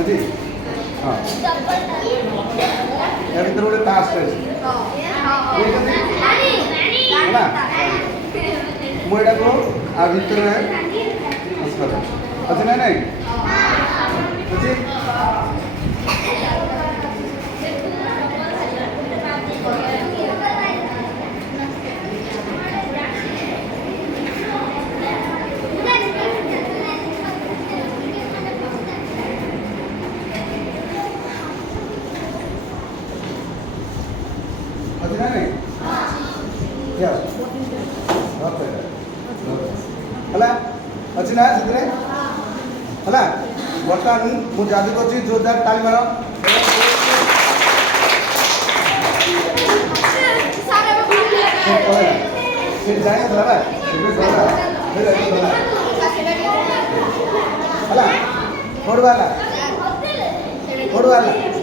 ଅଛି ହଁ ୟା ଭିତରେ ଗୋଟେ ଟାସ୍କ ଅଛି ହେଲା ମୁଁ ଏଇଟାକୁ ଆ ଭିତରେ ଅଛି ନା ନାଇଁ ଅଛି ଅଛି ନା ନାଇଁ ହେଲା ଅଛି ନା ସେଥିରେ ହେଲା ବର୍ତ୍ତମାନ ମୁଁ ଯାଦୁ କରୁଛି ଜୋରଦାର ତାଳି ମାର ସେଠି ଯାଇନଥିଲା ବା ହେଲା କୋଉଠୁ ବାହାରିଲା